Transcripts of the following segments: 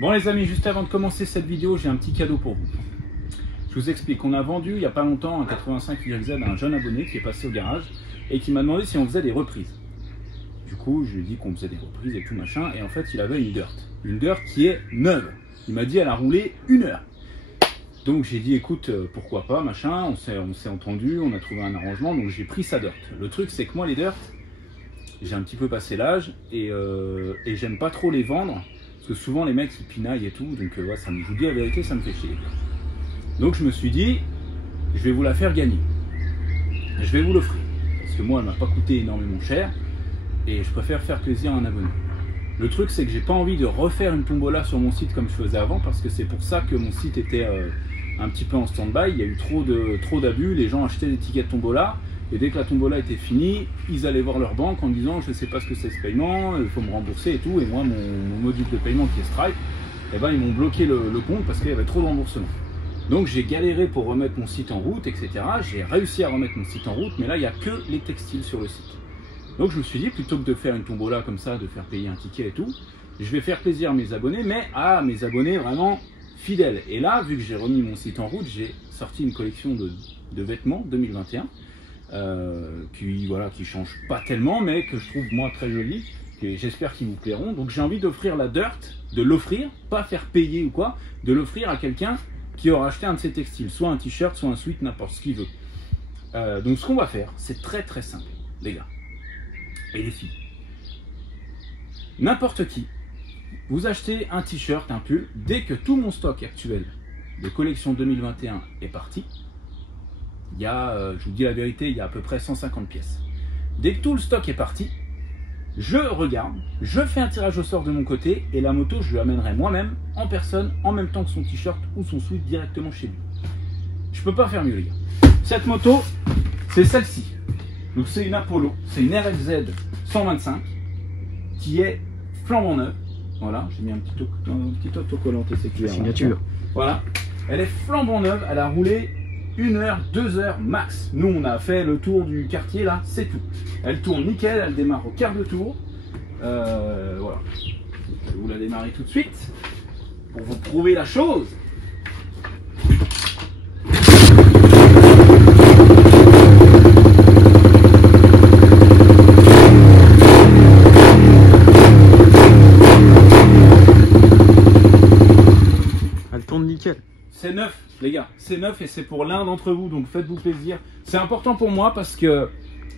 Bon les amis, juste avant de commencer cette vidéo, j'ai un petit cadeau pour vous. Je vous explique, on a vendu il n'y a pas longtemps un 85 YZ à un jeune abonné qui est passé au garage et qui m'a demandé si on faisait des reprises. Du coup, je lui ai dit qu'on faisait des reprises et tout machin, et en fait il avait une dirt qui est neuve. Il m'a dit elle a roulé 1 heure. Donc j'ai dit écoute, pourquoi pas machin, on s'est entendu, on a trouvé un arrangement, donc j'ai pris sa dirt. Le truc c'est que moi les dirt, j'ai un petit peu passé l'âge et j'aime pas trop les vendre. Parce que souvent les mecs ils pinaillent et tout, donc ouais, je vous dis la vérité, ça me fait chier. Donc je me suis dit, je vais vous la faire gagner. Je vais vous l'offrir. Parce que moi elle m'a pas coûté énormément cher et je préfère faire plaisir à un abonné. Le truc c'est que j'ai pas envie de refaire une tombola sur mon site comme je faisais avant, parce que c'est pour ça que mon site était un petit peu en stand-by. Il y a eu trop d'abus, les gens achetaient des tickets de tombola. Et dès que la tombola était finie, ils allaient voir leur banque en disant je ne sais pas ce que c'est ce paiement, il faut me rembourser et tout. Et moi, mon module de paiement qui est Stripe, eh ben, ils m'ont bloqué le compte parce qu'il y avait trop de remboursement. Donc j'ai galéré pour remettre mon site en route, etc. J'ai réussi à remettre mon site en route, mais là, il n'y a que les textiles sur le site. Donc je me suis dit, plutôt que de faire une tombola comme ça, de faire payer un ticket et tout, je vais faire plaisir à mes abonnés, mais à mes abonnés vraiment fidèles. Et là, vu que j'ai remis mon site en route, j'ai sorti une collection de vêtements 2021. Qui change pas tellement, mais que je trouve moi très joli, et j'espère qu'ils vous plairont. Donc j'ai envie d'offrir la dirt, de l'offrir, pas faire payer ou quoi, de l'offrir à quelqu'un qui aura acheté un de ces textiles, soit un t-shirt, soit un sweat, n'importe ce qu'il veut. Donc ce qu'on va faire, c'est très très simple, les gars et les filles. N'importe qui, vous achetez un t-shirt, un pull, dès que tout mon stock actuel de collection 2021 est parti. Il y a, je vous dis la vérité, il y a à peu près 150 pièces. Dès que tout le stock est parti, je regarde, je fais un tirage au sort de mon côté et la moto, je l'amènerai moi-même, en personne, en même temps que son t-shirt ou son sweat directement chez lui. Je peux pas faire mieux, les gars. Cette moto, c'est celle-ci. Donc c'est une Apollo, c'est une RFZ 125 qui est flambant neuve. Voilà, j'ai mis un petit autocollant TCQR. Signature. Voilà, elle est flambant neuve, elle a roulé 1 heure, 2 heures max. Nous on a fait le tour du quartier là, c'est tout. Elle tourne nickel, elle démarre au quart de tour. Voilà. Je vais vous la démarrer tout de suite pour vous prouver la chose. Elle tourne nickel. C'est neuf, les gars, c'est neuf et c'est pour l'un d'entre vous, donc faites-vous plaisir. C'est important pour moi parce que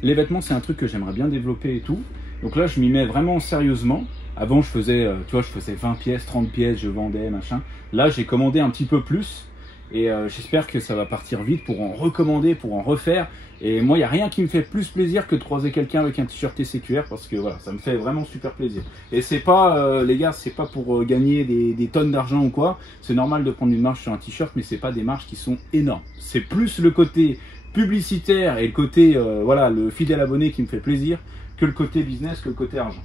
les vêtements, c'est un truc que j'aimerais bien développer et tout. Donc là, je m'y mets vraiment sérieusement. Avant, je faisais, tu vois, je faisais 20 pièces, 30 pièces, je vendais, machin. Là, j'ai commandé un petit peu plus et j'espère que ça va partir vite pour en recommander, pour en refaire. Et moi, il n'y a rien qui me fait plus plaisir que de croiser quelqu'un avec un t-shirt TCQR parce que voilà, ça me fait vraiment super plaisir. Et c'est pas, les gars, c'est pas pour gagner des tonnes d'argent ou quoi. C'est normal de prendre une marge sur un t-shirt, mais c'est pas des marges qui sont énormes. C'est plus le côté publicitaire et le côté, voilà, le fidèle abonné qui me fait plaisir que le côté business, que le côté argent.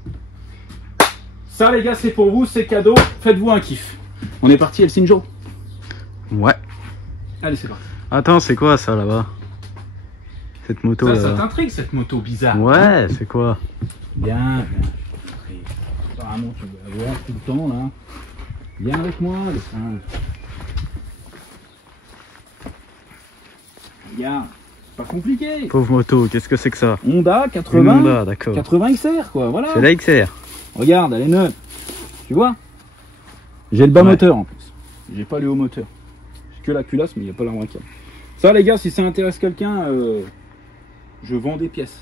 Ça, les gars, c'est pour vous, c'est cadeau. Faites-vous un kiff. On est parti, Helsinki Joe. Ouais. Allez, c'est parti. Attends, c'est quoi ça là-bas? Cette moto Ça là. t'intrigue cette moto bizarre. Ouais, c'est quoi? Bien. Apparemment, tu vas voir tout le temps là. Viens avec moi, les singes. Regarde, c'est pas compliqué. Pauvre moto, qu'est-ce que c'est que ça? Honda 80. Une Honda, d'accord. 80 XR quoi, voilà. C'est la XR. Regarde, elle est neuve. Tu vois? J'ai le bas moteur en plus. J'ai pas le haut moteur. J'ai que la culasse, mais il n'y a pas la braquette. Ça, les gars, si ça intéresse quelqu'un, je vends des pièces.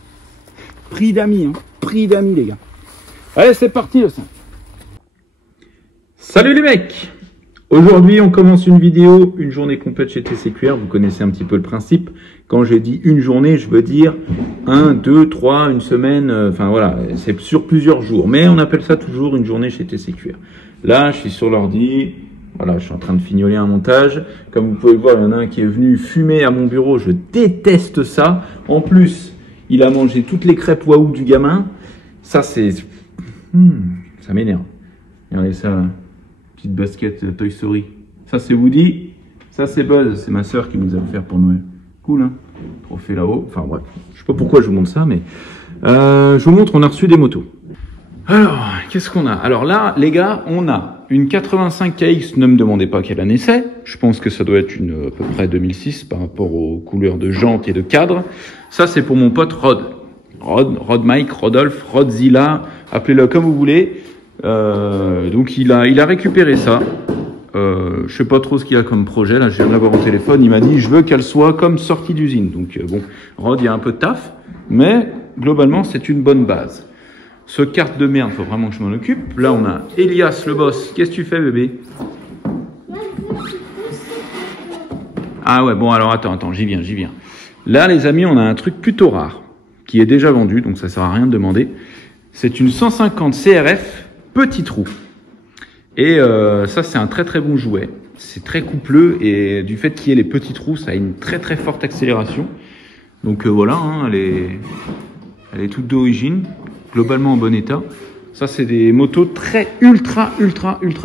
Prix d'amis, hein. Prix d'amis, les gars. Allez, c'est parti, le 5. Salut les mecs! Aujourd'hui, on commence une vidéo, une journée complète chez TCQR. Vous connaissez un petit peu le principe. Quand je dis une journée, je veux dire 1, 2, 3, une semaine. Enfin voilà, c'est sur plusieurs jours. Mais on appelle ça toujours une journée chez TCQR. Là, je suis sur l'ordi. Voilà, je suis en train de fignoler un montage. Comme vous pouvez le voir, il y en a un qui est venu fumer à mon bureau. Je déteste ça. En plus, il a mangé toutes les crêpes waouh du gamin. Ça, c'est... ça m'énerve. Regardez ça, là. Petite basket Toy Story. Ça, c'est Woody. Ça, c'est Buzz. C'est ma soeur qui nous a offert pour Noël. Cool, hein? Trophée là-haut. Enfin, bref. Je sais pas pourquoi je vous montre ça, mais... je vous montre, on a reçu des motos. Alors, qu'est-ce qu'on a? Alors là, les gars, on a une 85 KX, ne me demandez pas quelle année c'est. Je pense que ça doit être une à peu près 2006 par rapport aux couleurs de jantes et de cadre. Ça, c'est pour mon pote Rod. Rod Mike, Rodolphe, Rodzilla, appelez-le comme vous voulez. Donc il a récupéré ça. Je sais pas trop ce qu'il a comme projet. Là, je viens de l'avoir au téléphone. Il m'a dit, je veux qu'elle soit comme sortie d'usine. Donc bon, Rod, il y a un peu de taf, mais globalement, c'est une bonne base. Ce carte de merde, faut vraiment que je m'en occupe. Là, on a Elias, le boss. Qu'est-ce que tu fais, bébé? Ah ouais, bon, alors attends, j'y viens. Là, les amis, on a un truc plutôt rare, qui est déjà vendu, donc ça sert à rien de demander. C'est une 150 CRF, petit trou. Et ça, c'est un très très bon jouet. C'est très coupleux, et du fait qu'il y ait les petits trous, ça a une très très forte accélération. Donc voilà, hein, elle est toute d'origine. Globalement en bon état. Ça, c'est des motos très ultra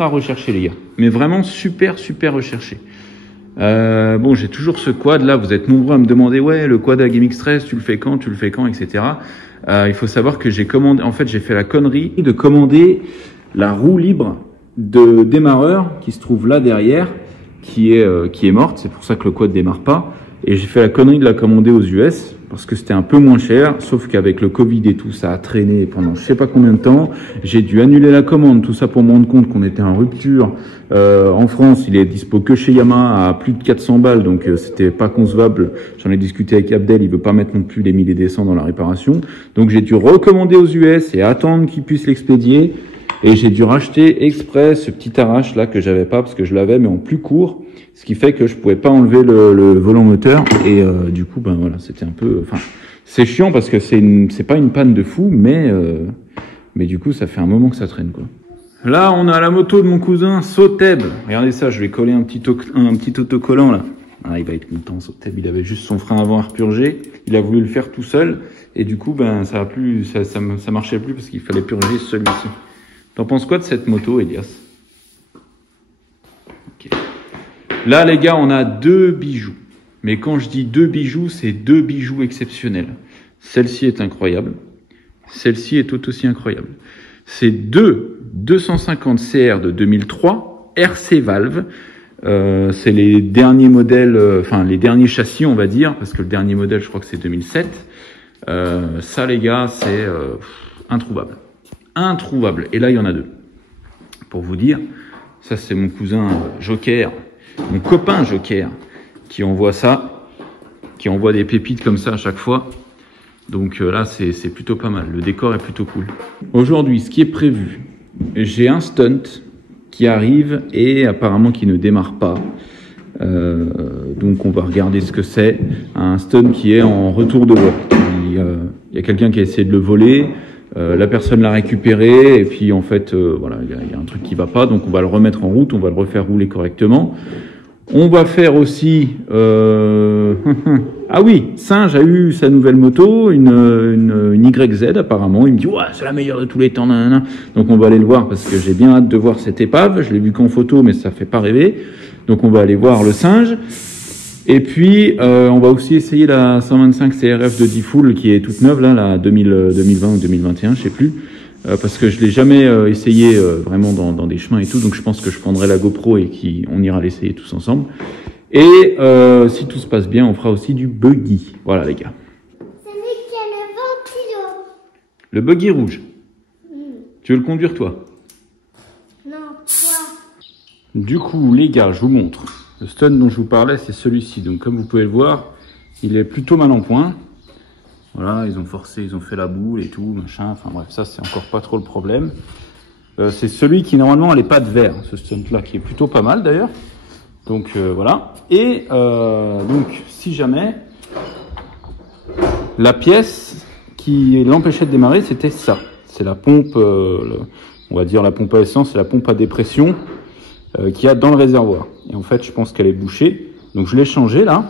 recherchées, les gars. Mais vraiment super recherchées. Bon, j'ai toujours ce quad là. Vous êtes nombreux à me demander, ouais, le quad à GameX13, tu le fais quand, etc. Il faut savoir que j'ai commandé, en fait, j'ai fait la connerie de commander la roue libre de démarreur qui se trouve là derrière, qui est morte. C'est pour ça que le quad démarre pas. Et j'ai fait la connerie de la commander aux US parce que c'était un peu moins cher, sauf qu'avec le Covid et tout, ça a traîné pendant je sais pas combien de temps. J'ai dû annuler la commande, tout ça pour me rendre compte qu'on était en rupture. En France, il est dispo que chez Yamaha à plus de 400 balles, donc c'était pas concevable. J'en ai discuté avec Abdel, il veut pas mettre non plus les 1000 et des 100 dans la réparation. Donc j'ai dû recommander aux US et attendre qu'ils puissent l'expédier. Et j'ai dû racheter exprès ce petit arrache là que j'avais pas parce que je l'avais mais en plus court. Ce qui fait que je pouvais pas enlever le volant moteur et du coup ben voilà, c'était un peu, enfin c'est chiant parce que c'est pas une panne de fou, mais du coup ça fait un moment que ça traîne quoi. Là on a la moto de mon cousin Soteb. Regardez ça, je vais coller un petit autocollant là. Ah, il va être content Soteb, il avait juste son frein avant à repurger, il a voulu le faire tout seul et du coup ben ça marchait plus parce qu'il fallait purger celui-ci. T'en penses quoi de cette moto, Elias? Okay. Là, les gars, on a deux bijoux. Mais quand je dis deux bijoux, c'est deux bijoux exceptionnels. Celle-ci est incroyable. Celle-ci est tout aussi incroyable. C'est deux 250 CR de 2003, RC Valve. C'est les derniers modèles, enfin les derniers châssis, on va dire, parce que le dernier modèle, je crois que c'est 2007. Ça, les gars, c'est introuvable. Introuvable. Et là, il y en a deux. Pour vous dire, ça, c'est mon cousin Joker, mon copain Joker, qui envoie ça, qui envoie des pépites comme ça à chaque fois. Donc là, c'est plutôt pas mal. Le décor est plutôt cool. Aujourd'hui, ce qui est prévu, j'ai un stunt qui arrive et apparemment qui ne démarre pas. Donc on va regarder ce que c'est. Un stunt qui est en retour de voie. Il y a quelqu'un qui a essayé de le voler. La personne l'a récupéré et puis en fait voilà, il y a un truc qui va pas, donc on va le remettre en route, on va le refaire rouler correctement. On va faire aussi ah oui, Singe a eu sa nouvelle moto, une YZ apparemment. Il me dit ouais, c'est la meilleure de tous les temps, nanana. Donc on va aller le voir parce que j'ai bien hâte de voir cette épave. Je l'ai vu qu'en photo mais ça fait pas rêver. Donc on va aller voir le Singe. Et puis, on va aussi essayer la 125 CRF de D-Full qui est toute neuve, là, la 2020 ou 2021, je sais plus, parce que je l'ai jamais essayé vraiment dans des chemins et tout, donc je pense que je prendrai la GoPro et on ira l'essayer tous ensemble. Et si tout se passe bien, on fera aussi du buggy. Voilà, les gars. C'est lui qui a le ventilo. Le buggy rouge. Tu veux le conduire, toi? Non, toi. Du coup, les gars, je vous montre. Le stun dont je vous parlais, c'est celui-ci. Donc, comme vous pouvez le voir, il est plutôt mal en point. Voilà, ils ont forcé, ils ont fait la boule et tout, machin. Enfin bref, ça, c'est encore pas trop le problème. C'est celui qui, normalement, a les pattes verts, ce stunt-là, qui est plutôt pas mal, d'ailleurs. Donc, voilà. Et donc, si jamais, la pièce qui l'empêchait de démarrer, c'était ça. C'est la pompe, on va dire la pompe à essence, c'est la pompe à dépression qu'il y a dans le réservoir. Et en fait, je pense qu'elle est bouchée. Donc, je l'ai changé là.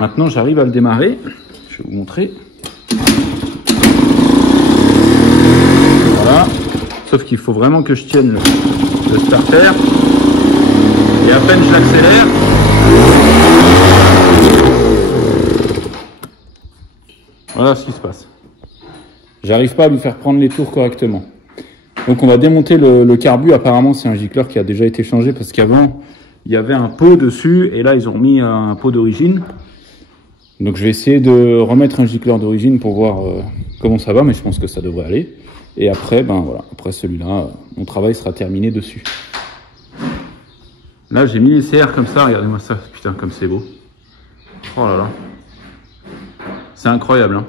Maintenant, j'arrive à le démarrer. Je vais vous montrer. Voilà. Sauf qu'il faut vraiment que je tienne le starter. Et à peine je l'accélère. Voilà ce qui se passe. J'arrive pas à lui faire prendre les tours correctement. Donc on va démonter le carbu. Apparemment c'est un gicleur qui a déjà été changé parce qu'avant il y avait un pot dessus et là ils ont mis un pot d'origine. Donc je vais essayer de remettre un gicleur d'origine pour voir comment ça va, mais je pense que ça devrait aller. Et après, ben voilà, après celui-là, mon travail sera terminé dessus. Là j'ai mis les CR comme ça, regardez-moi ça, putain comme c'est beau. Oh là là. C'est incroyable, hein.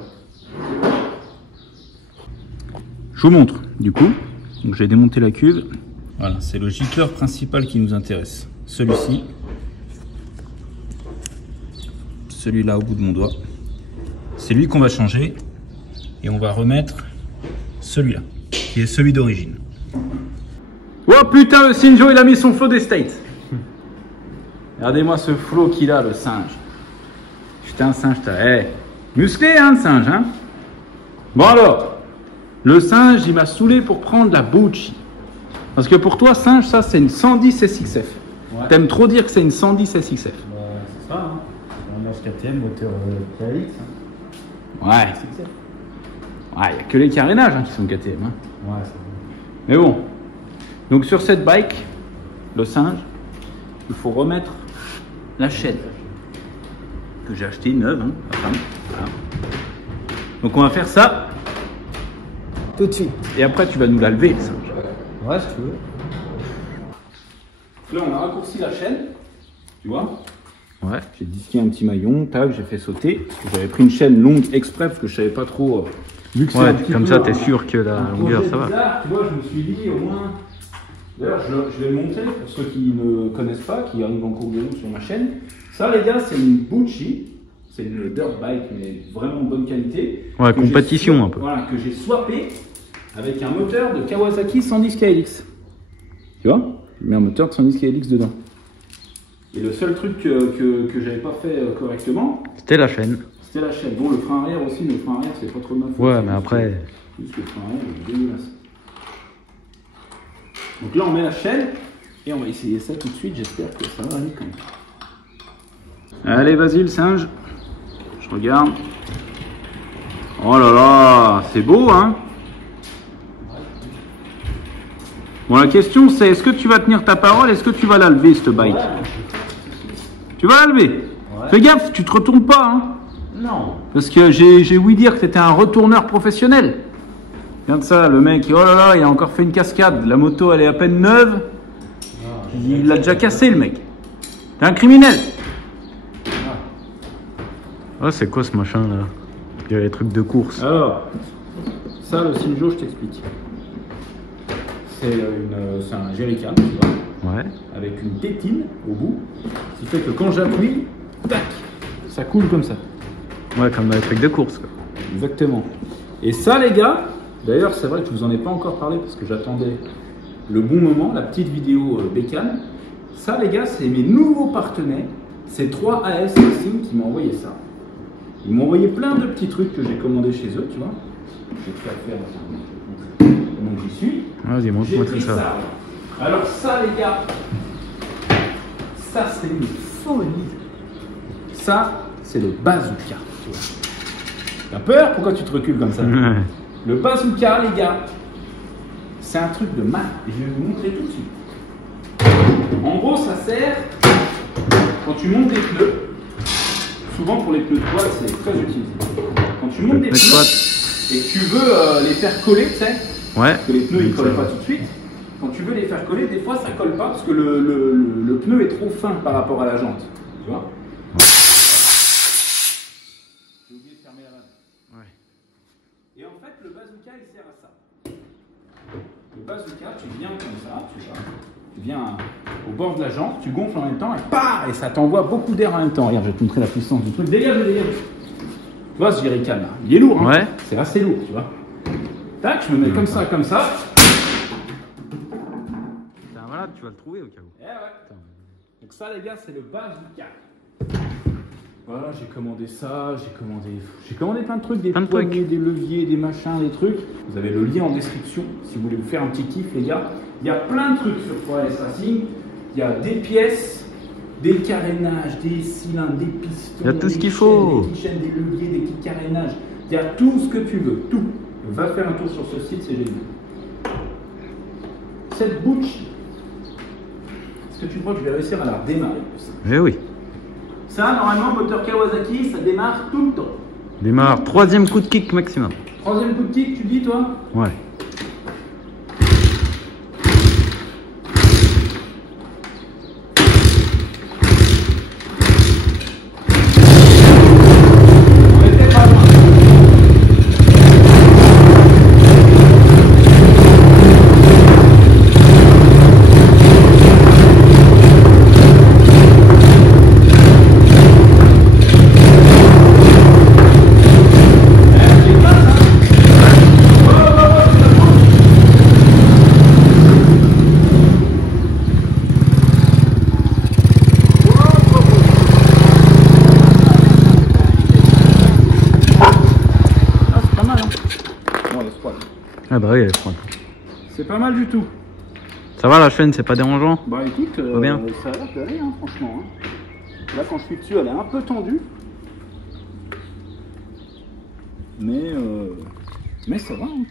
Je vous montre, du coup. Donc j'ai démonté la cuve. Voilà, c'est le gicleur principal qui nous intéresse. Celui-ci. Celui-là au bout de mon doigt. C'est lui qu'on va changer. Et on va remettre celui-là, qui est celui d'origine. Oh putain, le Sinjo, il a mis son flow des States. Regardez-moi ce flow qu'il a, le singe. Putain, singe, musclé, hein, le singe, hein. Bon alors, le singe, il m'a saoulé pour prendre la Bucci. Parce que pour toi, singe, ça, c'est une 110 SXF. Ouais. T'aimes trop dire que c'est une 110 SXF. C'est ça, hein. On lance KTM, moteur KLX. Hein. Ouais. Ouais, il n'y a que les carénages hein, qui sont KTM. Hein. Ouais, c'est bon. Mais bon. Donc sur cette bike, le singe, il faut remettre la chaîne. Que j'ai acheté neuve. Hein, voilà. Donc on va faire ça tout de suite. Et après tu vas nous la lever, le singe. Ouais, si tu veux. Là on a raccourci la chaîne. Tu vois? Ouais. J'ai disqué un petit maillon, tac, j'ai fait sauter. J'avais pris une chaîne longue exprès parce que je savais pas trop. Vu que ouais, comme ça, t'es sûr que la longueur, ça bizarre, va. Tu vois, je me suis dit au moins. D'ailleurs, je vais le montrer pour ceux qui ne connaissent pas, qui arrivent en cours de route sur ma chaîne. Ça, les gars, c'est une Bucci. C'est une dirt bike, mais vraiment de bonne qualité. Ouais, compétition un peu. Voilà, que j'ai swappé avec un moteur de Kawasaki 110 KLX. Tu vois? Je mets un moteur de 110 KLX dedans. Et le seul truc que j'avais pas fait correctement, c'était la chaîne. C'était la chaîne. Bon, le frein arrière aussi, mais le frein arrière, c'est pas trop neuf. Ouais, mais après. Juste le frein arrière, il est dégueulasse. Donc là, on met la chaîne et on va essayer ça tout de suite. J'espère que ça va aller quand même. Allez, vas-y, le singe. Je regarde. Oh là là, c'est beau, hein? Bon, la question, c'est est-ce que tu vas tenir ta parole? Est-ce que tu vas la lever, cette bike? Tu vas la lever? Ouais. Fais gaffe, tu te retournes pas, hein? Non. Parce que j'ai ouï dire que t'étais un retourneur professionnel. Regarde ça, le mec, oh là là, il a encore fait une cascade. La moto, elle est à peine neuve. Il l'a déjà cassé, le mec. T'es un criminel. Ah, c'est quoi ce machin là? Il y a les trucs de course. Alors, ça, le Sinjo, je t'explique. C'est un jerrycan, tu vois. Ouais. Avec une tétine au bout. Ce qui fait que quand j'appuie, tac, ça coule comme ça. Ouais, comme dans les trucs de course, quoi. Exactement. Et ça, les gars, d'ailleurs, c'est vrai que je vous en ai pas encore parlé parce que j'attendais le bon moment, la petite vidéo bécane. Ça, les gars, c'est mes nouveaux partenaires. C'est 3AS Racing qui m'ont envoyé ça. Ils m'ont envoyé plein de petits trucs que j'ai commandés chez eux, tu vois. Je vais te faire donc j'y suis. Vas-y, montre-moi tout ça. Alors ça, les gars, ça, c'est une folie. Ça, c'est le bazooka. T'as peur? Pourquoi tu te recules comme ça? Ouais. Le bazooka, les gars, c'est un truc de mal. Et je vais vous montrer tout de suite. En gros, ça sert quand tu montes des pneus. Souvent, pour les pneus de poids, c'est très utilisé. Quand tu montes des pneus et que tu veux les faire coller, tu sais, ouais. Parce que les pneus, ils ne collent pas tout de suite. Quand tu veux les faire coller, des fois, ça ne colle pas parce que le pneu est trop fin par rapport à la jante. Tu vois? J'ai oublié de fermer la vanne. Ouais. Et en fait, le bazooka, il sert à ça. Le bazooka, tu viens comme ça, tu vois. Tu viens au bord de la jante, tu gonfles en même temps et ça t'envoie beaucoup d'air en même temps. Regarde, je vais te montrer la puissance du truc. Dégage. Tu vois ce jerrycan là? Il est lourd, hein? Ouais. C'est assez lourd, tu vois. Tac, je me mets comme ça. C'est un malade, tu vas le trouver au cas où. Eh ouais. Donc ça, les gars, c'est le bazooka. Voilà, j'ai commandé ça, j'ai commandé plein de trucs, des poignées, des leviers, des machins, des trucs. Vous avez le lien en description si vous voulez vous faire un petit kiff, les gars. Il y a plein de trucs sur 3S Racing. Il y a des pièces, des carénages, des cylindres, des pistons. Il y a tout ce qu'il faut. Des petites chaînes, des leviers, des petits carénages. Il y a tout ce que tu veux, tout. Va faire un tour sur ce site, c'est génial. cette bouche, est-ce que tu crois que je vais réussir à la redémarrer? Eh oui. Ça, normalement, moteur Kawasaki, ça démarre tout le temps. Démarre, 3e coup de kick maximum. 3e coup de kick, tu dis, toi? Ouais. On était pas loin. Ah bah oui, elle est froide. C'est pas mal du tout. Ça va la chaîne, c'est pas dérangeant? Bah écoute, bien. ça a l'air d'aller, hein, franchement. Hein. Là, quand je suis dessus, elle est un peu tendue. Mais ça va. Hein.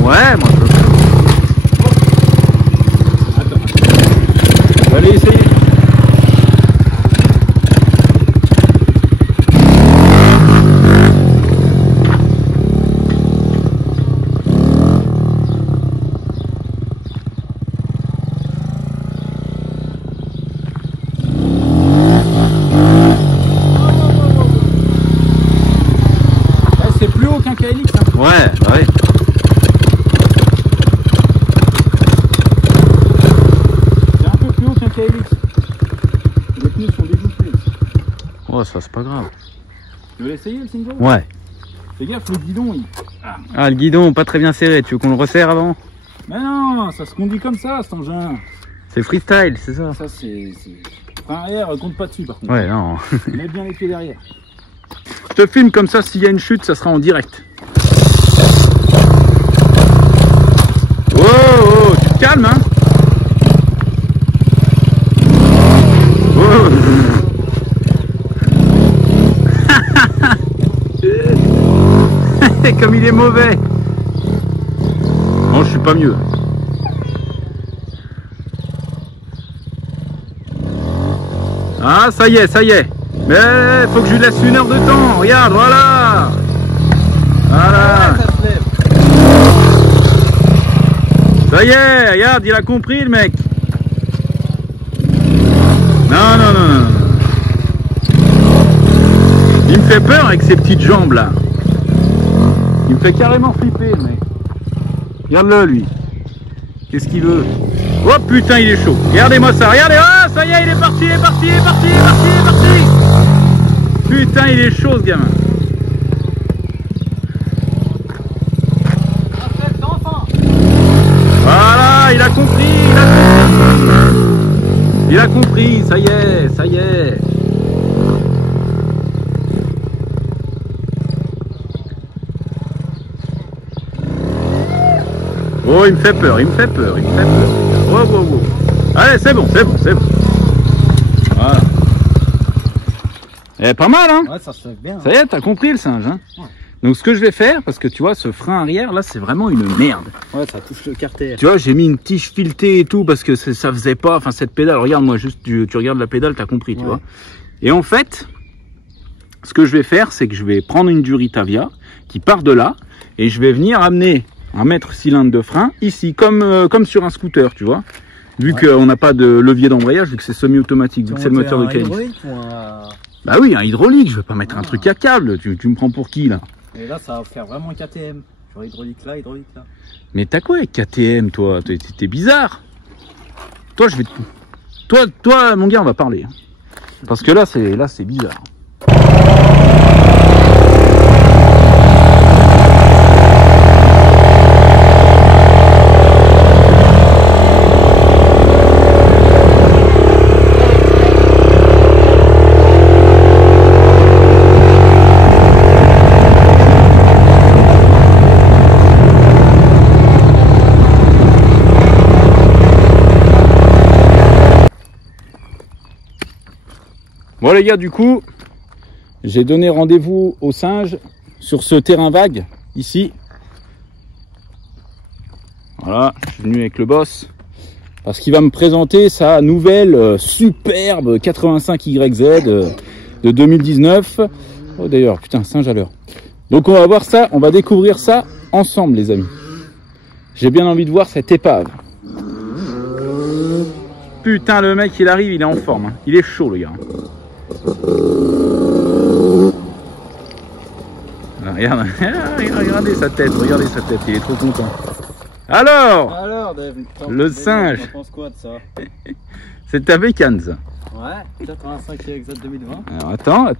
Ouais, moi je veux faire. Attends. On va aller essayer. Là, c'est plus haut qu'un KLX. Hein. Ouais, bah oui. Les pneus sont dégonflés. Oh, ça c'est pas grave. Tu veux l'essayer le single? Ouais. Fais gaffe, le guidon il. Ah, le guidon pas très bien serré, tu veux qu'on le resserre avant? Mais non, ça se conduit comme ça cet engin. C'est freestyle, c'est ça? Ça c'est. Frein arrière, compte pas dessus par contre. Ouais, non. Mets bien les pieds derrière. Je te filme comme ça, s'il y a une chute, ça sera en direct. Oh, oh, tu te calmes, hein? Oh. Comme il est mauvais. Bon, je suis pas mieux. Ah, ça y est, ça y est. Mais faut que je lui laisse 1 heure de temps. Regarde, voilà. Voilà. Ça y est, regarde, il a compris le mec. Non, non, non, non. Il me fait peur avec ses petites jambes là. Il me fait carrément flipper le mec. Regarde-le lui. Qu'est-ce qu'il veut? Oh putain, il est chaud. Regardez-moi ça, regardez. Oh, ça y est, il est parti, il est parti, il est parti, il est parti, il est parti. Putain, il est chaud ce gamin. Voilà, il a compris, il a compris. Il a compris, ça y est, ça y est. Oh, il me fait peur, il me fait peur, il me fait peur. Oh, oh, oh. Allez, c'est bon, c'est bon, c'est bon. Voilà. Eh, pas mal, hein? Ouais, ça se fait bien. Ça y est, t'as compris le singe, hein? Ouais. Donc, ce que je vais faire, parce que tu vois, ce frein arrière, là, c'est vraiment une merde. Ouais, ça touche le carter. Tu vois, j'ai mis une tige filetée et tout, parce que ça faisait pas, enfin, cette pédale, regarde-moi, juste, tu regardes la pédale, t'as compris, tu vois. Et en fait, ce que je vais faire, c'est que je vais prendre une Duritavia qui part de là, et je vais venir amener un mètre cylindre de frein ici, comme sur un scooter, tu vois. Vu qu'on n'a pas de levier d'embrayage, vu que c'est semi-automatique, vu que c'est le moteur de KLX. Bah oui, un hydraulique, je vais pas mettre un truc à câble, tu me prends pour qui là? Et là, ça va faire vraiment KTM. Genre hydraulique là, hydraulique là. Mais t'as quoi avec KTM, toi? T'es bizarre. Toi, je vais toi, mon gars, on va parler. Hein. Parce que là, c'est bizarre. Bon les gars, du coup, j'ai donné rendez-vous aux singes sur ce terrain vague, ici. Voilà, je suis venu avec le boss. Parce qu'il va me présenter sa nouvelle superbe 85YZ de 2019. Oh d'ailleurs, putain, singe à l'heure. Donc on va voir ça, on va découvrir ça ensemble les amis. J'ai bien envie de voir cette épave. Putain, le mec il arrive, il est en forme, hein. Il est chaud le gars. Ah, regarde, regardez sa tête, il est trop content. Alors Dave, le singe. Tu penses quoi de ça? C'est ta bécane ça. Ouais, 85 exact 2020. Alors attends. J'ai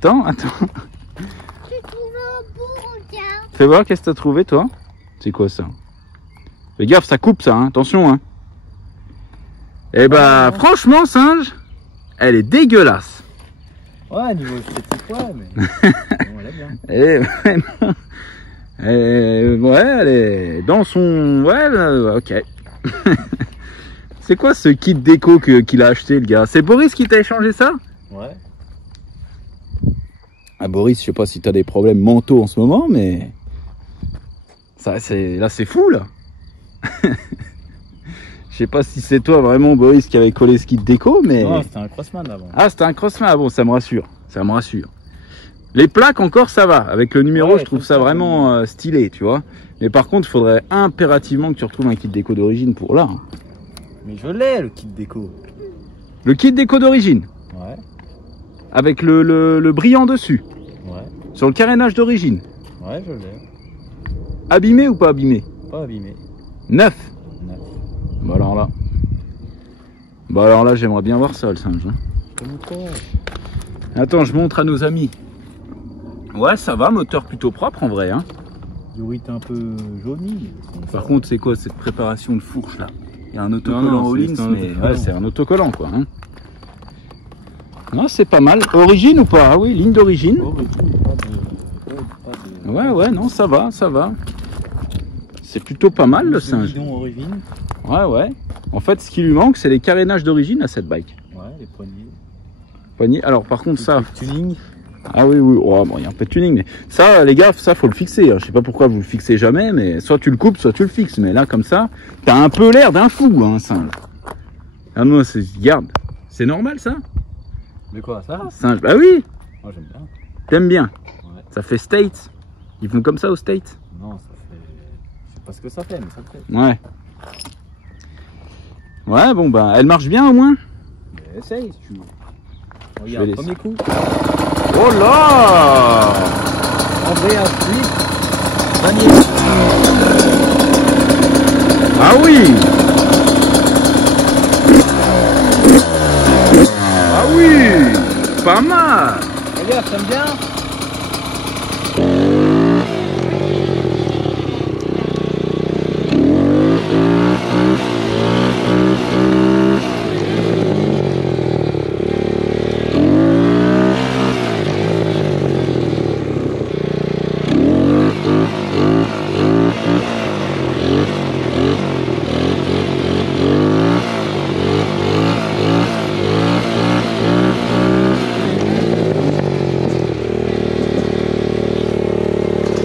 trouvé un beau regard. Fais voir, qu'est-ce que t'as trouvé toi? C'est quoi ça? Fais gaffe, ça coupe ça, hein. Attention hein. Eh bah franchement singe, elle est dégueulasse. Ouais, niveau esthétique, ouais, mais bon, elle est bien. Ouais, elle est dans son... Ouais, ok. C'est quoi ce kit déco qu'il a acheté le gars? C'est Boris qui t'a échangé ça? Ouais. Ah Boris, je sais pas si t'as des problèmes mentaux en ce moment, mais... Ça, là c'est fou là. Je sais pas si c'est toi vraiment Boris qui avait collé ce kit déco, mais... Non, c'était un Crossman avant. Ah, c'était un Crossman, ah bon, ça me rassure, ça me rassure. Les plaques encore ça va, avec le numéro Ouais, je trouve ça vraiment stylé, tu vois. Mais par contre, il faudrait impérativement que tu retrouves un kit déco d'origine pour là. Hein. Mais je l'ai le kit déco. Le kit déco d'origine, Ouais. avec le brillant dessus, Ouais. sur le carénage d'origine. Ouais, je l'ai. Abîmé ou pas abîmé? Pas abîmé. Neuf. Neuf. Bah alors là, j'aimerais bien voir ça le singe. Hein. Je te montrerai. Attends, je montre à nos amis. Ouais, ça va, moteur plutôt propre en vrai. Hein. Durite un peu jauni. Par contre, c'est quoi cette préparation de fourche là? Il y a un autocollant Non, Hollins, c'est un mais autocollant. ouais, c'est un autocollant quoi. Hein. Non, c'est pas mal. Origine ou pas? Ah oui, ligne d'origine. Oh, pas de... Ouais, non, ça va. C'est plutôt pas mal le singe. Guidon origine. Ouais. En fait, ce qui lui manque, c'est les carénages d'origine à cette bike. Ouais, les poignées. Poignée. Alors, par contre, ça. Tuning. Ah oui. Oh, bon, il y a un peu de tuning, mais ça, les gars, ça, faut le fixer. Je sais pas pourquoi vous le fixez jamais, mais soit tu le coupes, soit tu le fixes. Mais là, comme ça, t'as un peu l'air d'un fou, hein, singe. Ah non, regarde. C'est normal, ça? Mais quoi, ça? Singe. Bah oui. Moi, j'aime bien. T'aimes bien. Ouais. Ça fait States. Ils font comme ça aux States. Non, ça fait... Je sais pas ce que ça fait, mais ça fait. Ouais. Ouais, bon, bah, elle marche bien au moins. Mais essaye, si tu veux. Je vais Regarde, laisser. premier coup. Oh là! André à 8. Daniel. Ah oui! Ah oui! Pas mal! Regarde, t'aimes bien?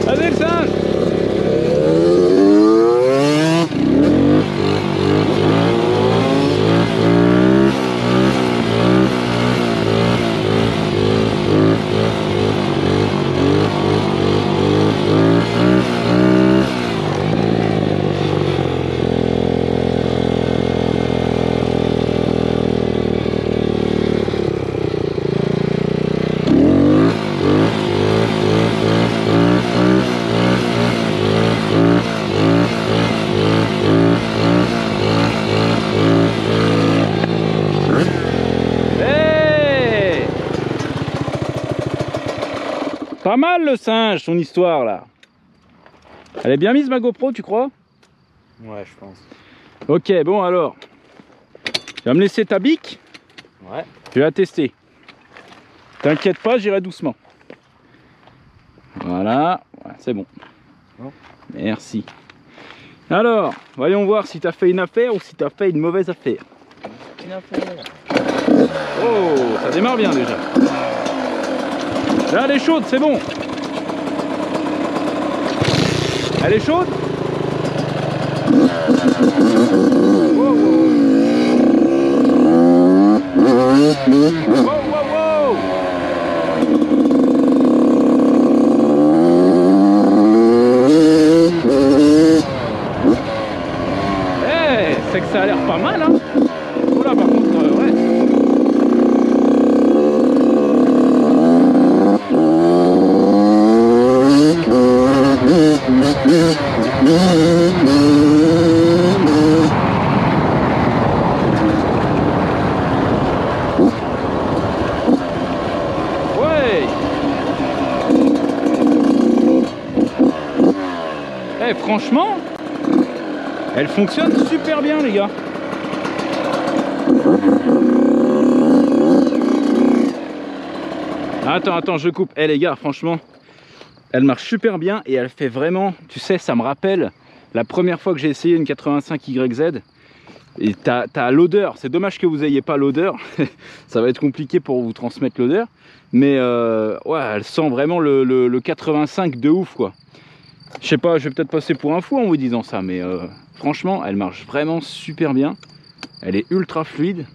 Allez le singe! Hey! Pas mal le singe, son histoire là. Elle est bien mise ma GoPro, tu crois? Ouais, je pense. Ok, bon alors. Tu vas me laisser ta bique? Ouais. Je vais la tester. T'inquiète pas, j'irai doucement. Voilà, ouais, c'est bon. Bon. Merci. Alors, voyons voir si t'as fait une affaire ou si t'as fait une mauvaise affaire. Une affaire. Oh, ça démarre bien déjà. Là, elle est chaude, c'est bon. Elle est chaude. Wow, wow. Wow, wow, wow. Hey, c'est que ça a l'air pas mal, hein. Oh là, par contre, ouais. Eh, franchement, elle fonctionne super bien, les gars. Attends, je coupe. Eh les gars, franchement, elle marche super bien et elle fait vraiment, tu sais, ça me rappelle la première fois que j'ai essayé une 85 YZ. Et t'as l'odeur, c'est dommage que vous n'ayez pas l'odeur, ça va être compliqué pour vous transmettre l'odeur. Mais ouais, elle sent vraiment le 85 de ouf, quoi. Je sais pas, je vais peut-être passer pour un fou en vous disant ça, mais franchement, elle marche vraiment super bien. Elle est ultra fluide.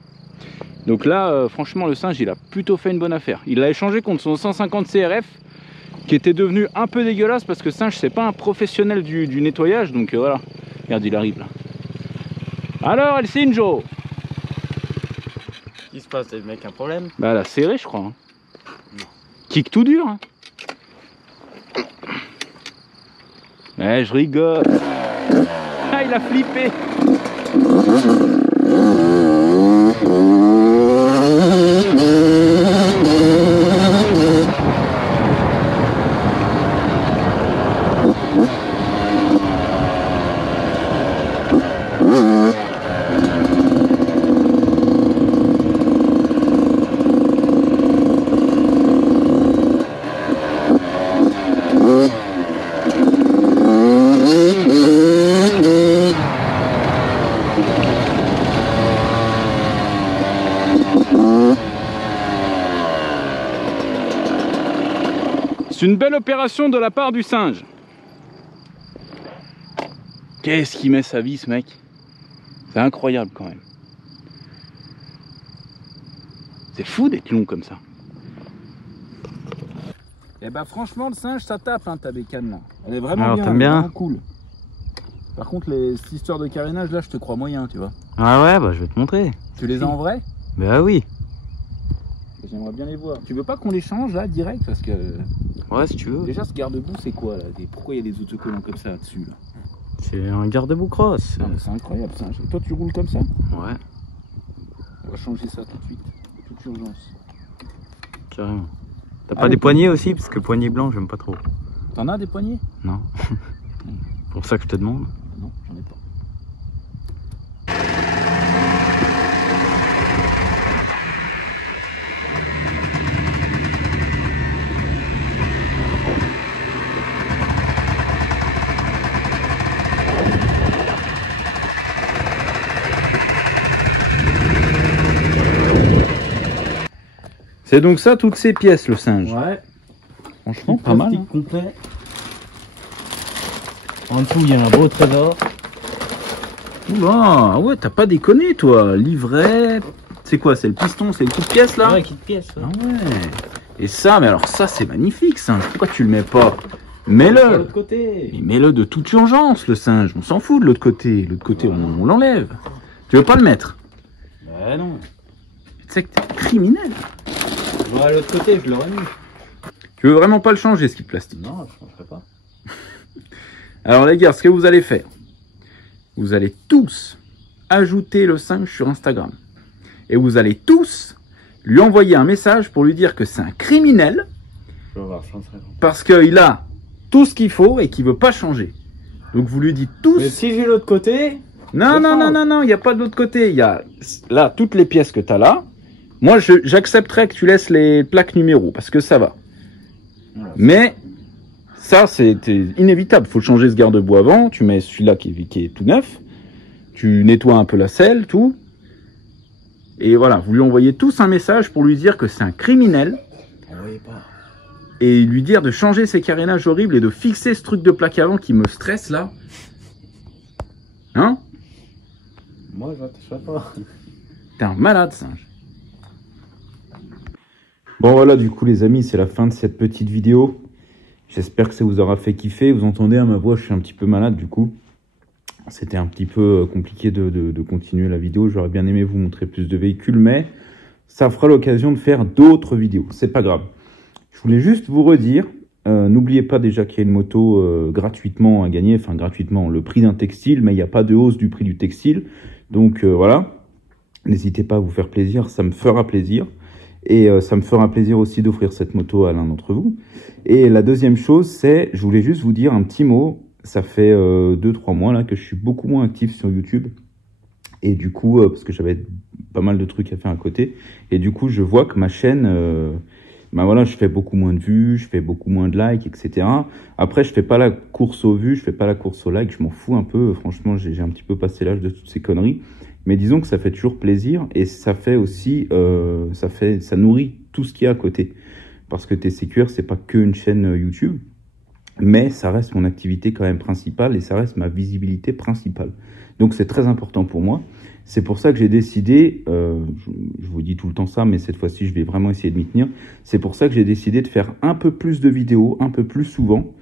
Donc là, franchement, le singe, il a plutôt fait une bonne affaire. Il l'a échangé contre son 150 CRF, qui était devenu un peu dégueulasse, parce que singe, c'est pas un professionnel du nettoyage. Donc voilà, regarde, il arrive là. Alors, El Sinjo. Qu'est-ce qui se passe, le mec, un problème? Bah, elle a serré, je crois. Hein. Kick tout dur. Hein. Ouais, je rigole. Ah, il a flippé. C'est une belle opération de la part du singe. Qu'est-ce qu'il met sa vie, ce mec? C'est incroyable quand même. C'est fou d'être long comme ça. Et bah franchement, le singe, ça tape, hein, ta bécane là. Elle est vraiment bien, elle est vraiment cool. Par contre, cette histoire de carénage là, je te crois moyen, tu vois. Ah ouais, bah je vais te montrer. Tu les as en vrai? Bah oui. J'aimerais bien les voir. Tu veux pas qu'on les change là, direct? Parce que... Ouais, si tu veux. Déjà, ce garde-boue, c'est quoi là? Pourquoi il y a des autocollants comme ça dessus là? C'est un garde-boue cross. C'est incroyable ça. Toi, tu roules comme ça? Ouais. On va changer ça tout de suite. Toute urgence. Carrément. T'as pas des poignées aussi? Parce que poignées blancs, j'aime pas trop. T'en as des poignées? Non. Pour ça que je te demande. Non, j'en ai pas. C'est donc ça, toutes ces pièces, le singe. Ouais. Franchement, pas mal. Hein. Complet. En dessous, il y a un beau trésor. Oula, ouais, t'as pas déconné, toi. Livret. C'est quoi? C'est le piston, c'est le coup de pièce, là? Ouais, kit de pièce. Ouais. Ah ouais. Et ça, mais alors ça, c'est magnifique, singe. Pourquoi tu le mets pas? Mets-le. De l'autre côté. Mais mets-le de toute urgence, le singe. On s'en fout de l'autre côté. L'autre côté, on l'enlève. Tu veux pas le mettre? Bah non. Tu sais que t'es criminel. Ouais, l'autre côté, je l'aurais mis. Tu veux vraiment pas le changer, ce kit plastique? Non, je ne ferai pas. Alors les gars, ce que vous allez faire, vous allez tous ajouter le singe sur Instagram. Et vous allez tous lui envoyer un message pour lui dire que c'est un criminel. Je vais voir, je serai parce qu'il a tout ce qu'il faut et qu'il veut pas changer. Donc vous lui dites tous... Mais si j'ai l'autre côté... Non, il n'y a pas de l'autre côté. Il y a là toutes les pièces que tu as là. Moi, j'accepterais que tu laisses les plaques numéro parce que ça va. Voilà. Mais ça, c'est inévitable. Il faut changer ce garde-boue avant. Tu mets celui-là qui est tout neuf. Tu nettoies un peu la selle, tout. Et voilà, vous lui envoyez tous un message pour lui dire que c'est un criminel. Envoyez pas. et lui dire de changer ces carénages horribles et de fixer ce truc de plaque avant qui me stresse là. Hein? Moi, je m'attacherai pas. T'es un malade, singe. Bon voilà, du coup les amis, c'est la fin de cette petite vidéo. J'espère que ça vous aura fait kiffer. Vous entendez à ma voix, je suis un petit peu malade du coup. C'était un petit peu compliqué de continuer la vidéo. J'aurais bien aimé vous montrer plus de véhicules, mais ça fera l'occasion de faire d'autres vidéos. C'est pas grave. Je voulais juste vous redire, n'oubliez pas déjà qu'il y a une moto gratuitement à gagner. Enfin gratuitement, le prix d'un textile, mais il n'y a pas de hausse du prix du textile. Donc voilà, n'hésitez pas à vous faire plaisir, ça me fera plaisir. Et ça me fera plaisir aussi d'offrir cette moto à l'un d'entre vous. Et la deuxième chose, c'est, je voulais juste vous dire un petit mot. Ça fait 2-3 mois là que je suis beaucoup moins actif sur YouTube. Et du coup, parce que j'avais pas mal de trucs à faire à côté. Et du coup, je vois que ma chaîne, ben voilà, je fais beaucoup moins de vues, je fais beaucoup moins de likes, etc. Après, je fais pas la course aux vues, je fais pas la course aux likes, je m'en fous un peu. Franchement, j'ai un petit peu passé l'âge de toutes ces conneries. Mais disons que ça fait toujours plaisir et ça fait aussi, ça nourrit tout ce qu'il y a à côté. Parce que TCQR, c'est pas qu'une chaîne YouTube, mais ça reste mon activité quand même principale et ça reste ma visibilité principale. Donc c'est très important pour moi. C'est pour ça que j'ai décidé, je vous dis tout le temps ça, mais cette fois-ci, je vais vraiment essayer de m'y tenir. C'est pour ça que j'ai décidé de faire un peu plus de vidéos, un peu plus souvent.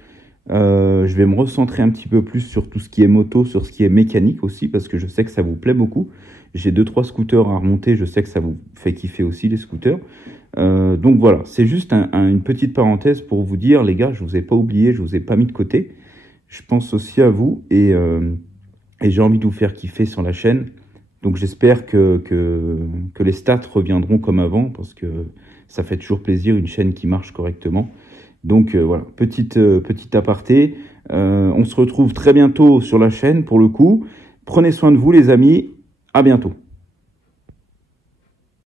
Je vais me recentrer un petit peu plus sur tout ce qui est moto, sur ce qui est mécanique aussi, parce que je sais que ça vous plaît beaucoup. J'ai 2-3 scooters à remonter, je sais que ça vous fait kiffer aussi les scooters. Donc voilà, c'est juste une petite parenthèse pour vous dire, les gars, je vous ai pas oublié, je vous ai pas mis de côté. Je pense aussi à vous et j'ai envie de vous faire kiffer sur la chaîne. Donc j'espère que les stats reviendront comme avant, parce que ça fait toujours plaisir, une chaîne qui marche correctement. Donc voilà, petit aparté. On se retrouve très bientôt sur la chaîne pour le coup. Prenez soin de vous les amis, à bientôt.